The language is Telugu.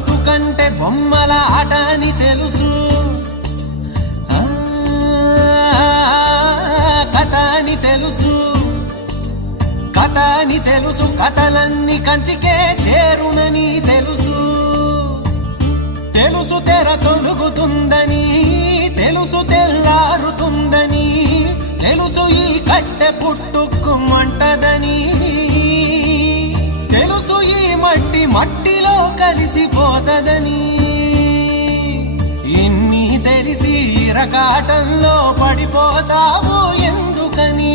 బతుకంటే బొమ్మల ఆట అని తెలుసు, కథ అని తెలుసు, కథ అని తెలుసు, కథలన్నీ కంచికే చేరునని తెలుసు, తెలుసు తెర తొలుగుతుందని, తెలుసు తెల్లారుతుందని, తెలుసు ఈ కట్టె పుట్టుకుమంటదని, తెలుసు ఈ మట్టి మట్టిలో కలిసిపోతదని, ఇన్ని తెలిసి ఇరకాటంలో పడిపోతావు ఎందుకని?